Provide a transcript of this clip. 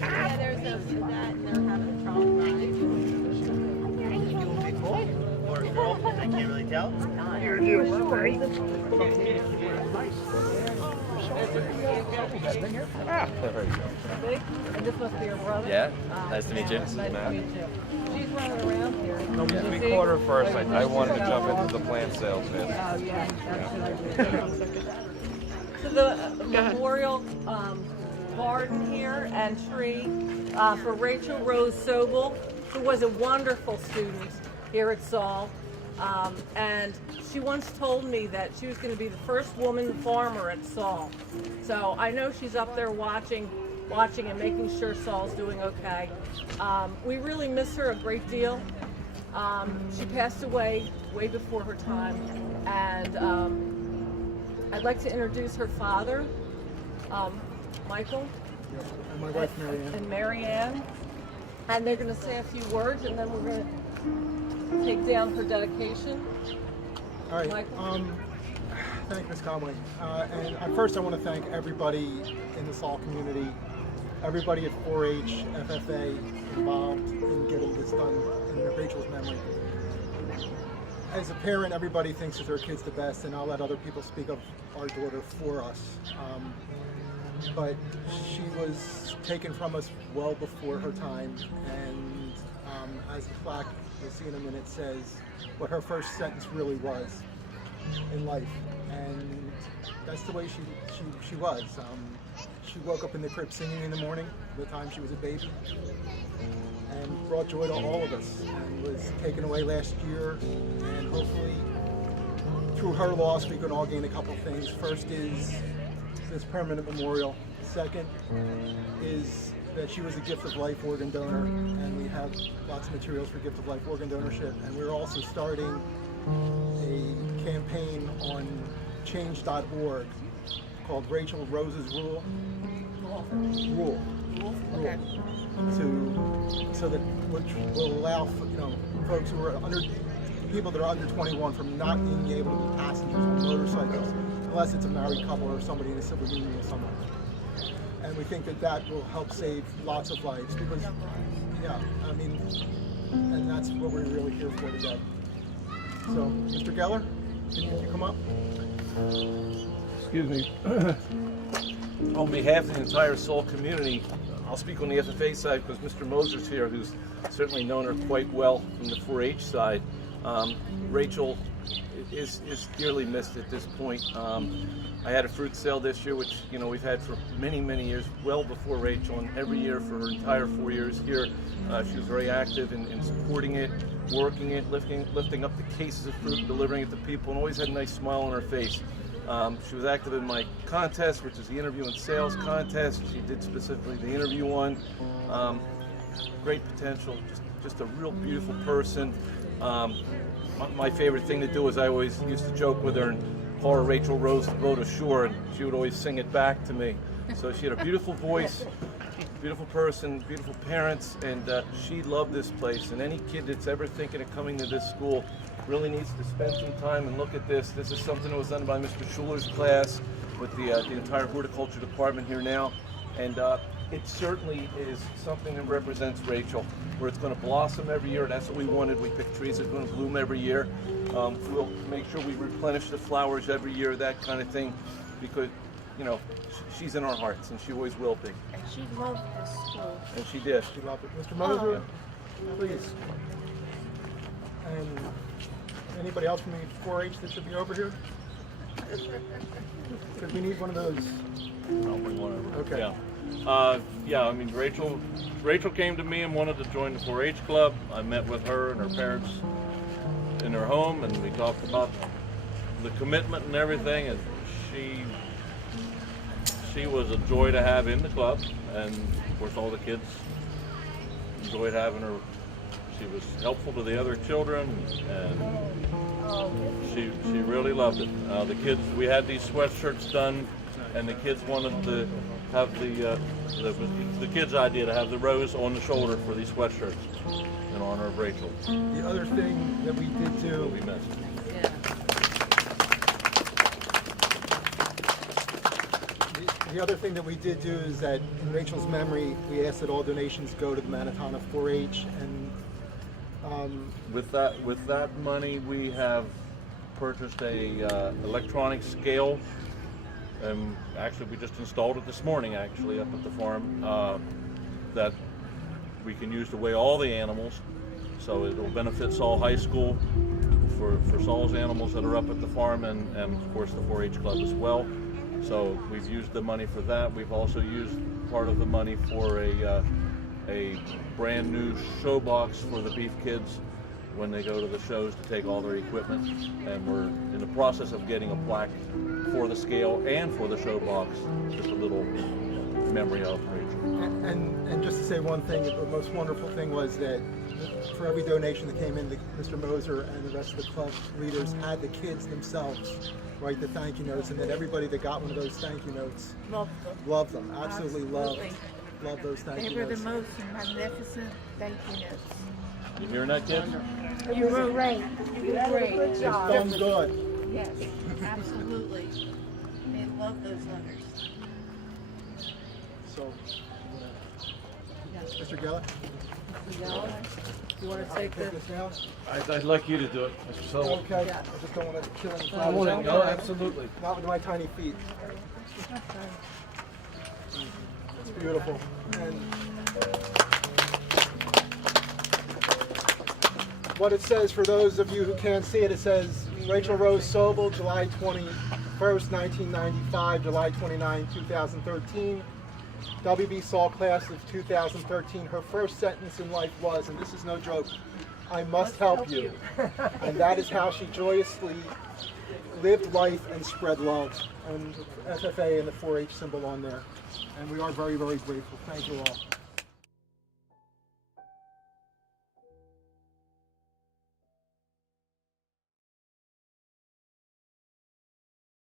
Yeah, there's a that and they're having a trial ride. You a big boy or a girl? I can't really tell. You're doing great. And this must be your brother? Yeah, nice to meet you. Nice to meet you. She's running around here. No, we caught her first. I wanted to jump into the plant sales bit. Oh, yeah, that's what I did. So the memorial garden here and tree for Rachel Rose Sobel, who was a wonderful student here at Saul. And she once told me that she was going to be the first woman farmer at Saul. So I know she's up there watching and making sure Saul's doing okay. We really miss her a great deal. She passed away way before her time, and I'd like to introduce her father, Michael, And my wife, Marianne. and Marianne, and they're going to say a few words, and then we're going to take down her dedication. All right. Michael? Thank Ms. Conway. And first, I want to thank everybody in the Saul community, everybody at 4-H, FFA involved in getting this done in Rachel's memory. As a parent, everybody thinks that their kid's the best, and I'll let other people speak of our daughter for us. But she was taken from us well before her time, and as the plaque you'll see in a minute says, what her first sentence really was in life, and that's the way she was. She woke up in the crib singing in the morning, the time she was a baby, and brought joy to all of us, and was taken away last year, and hopefully through her loss we can all gain a couple things. First is this permanent memorial. Second is that she was a gift of life organ donor, and we have lots of materials for gift of life organ donorship, and we're also starting a campaign on change.org called Rachel Rose's Rule. Okay. So that which will allow folks who are people that are under 21 from not being able to be passengers on motorcycles unless it's a married couple or somebody in a civil union with someone. And we think that that will help save lots of lives because, and that's what we're really here for today. So, Mr. Geller, can you come up? Excuse me. On behalf of the entire Saul community, I'll speak on the FFA side because Mr. Moser's here, who's certainly known her quite well from the 4-H side. Rachel is dearly missed at this point. I had a fruit sale this year, which we've had for many, many years, well before Rachel, and every year for her entire 4 years here. She was very active in supporting it, working it, lifting up the cases of fruit, delivering it to people, and always had a nice smile on her face. She was active in my contest, which is the interview and sales contest. She did specifically the interview one. Great potential, just a real beautiful person. My favorite thing to do is I always used to joke with her and call her Rachel Rose the boat ashore, and she would always sing it back to me. So she had a beautiful voice, beautiful person, beautiful parents, and she loved this place. And any kid that's ever thinking of coming to this school really needs to spend some time and look at this. This is something that was done by Mr. Schuler's class with the entire horticulture department here now. And it certainly is something that represents Rachel, where it's going to blossom every year. That's what we wanted. We picked trees that are going to bloom every year. We'll make sure we replenish the flowers every year, that kind of thing, because she's in our hearts, and she always will be. And she loved this school. And she did. She loved it. Mr. Moser, please. And anybody else from the 4-H that should be over here? Because we need one of those. I'll bring one over. Okay. Yeah. I mean, Rachel came to me and wanted to join the 4-H club. I met with her and her parents in her home, and we talked about the commitment and everything. And she was a joy to have in the club, and of course, all the kids enjoyed having her. She was helpful to the other children, and she really loved it. The kids, we had these sweatshirts done, and the kids wanted to have the kids' idea to have the rose on the shoulder for these sweatshirts in honor of Rachel. The other thing that we did do, Will be missed. Yeah. The other thing that we did do is that in Rachel's memory, we asked that all donations go to the Manatana 4-H, and With that money, we have purchased a electronic scale. Actually, we just installed it this morning, actually, up at the farm, that we can use to weigh all the animals. So it will benefit Saul High School for Saul's animals that are up at the farm, and of course the 4-H club as well. So we've used the money for that. We've also used part of the money for a brand new show box for the beef kids when they go to the shows to take all their equipment. And we're in the process of getting a plaque for the scale and for the show box. Just a little memory of Rachel. and just to say one thing, the most wonderful thing was that for every donation that came in, Mr. Moser and the rest of the club leaders had the kids themselves write the thank you notes, and that everybody that got one of those thank you notes loved them. Absolutely loved those thank you They were notes. the most magnificent thank you notes. You hearing that, kids? You were great. You were great. It's done good. Yes, absolutely. They love those letters. So, Mr. Geller, You want to take take the? this now? I'd like you to do it, Mr. Sobel. Okay. I just don't want to kill any I want flowers. to go, absolutely. Not with my tiny feet. It's beautiful. And what it says, for those of you who can't see it, it says Rachel Rose Sobel, July 21st, 1995, July 29, 2013. WB Saul class of 2013. Her first sentence in life was, and this is no joke, "I must help you." And that is how she joyously lived life and spread love. And FFA and the 4-H symbol on there. And we are very, very grateful. Thank you all.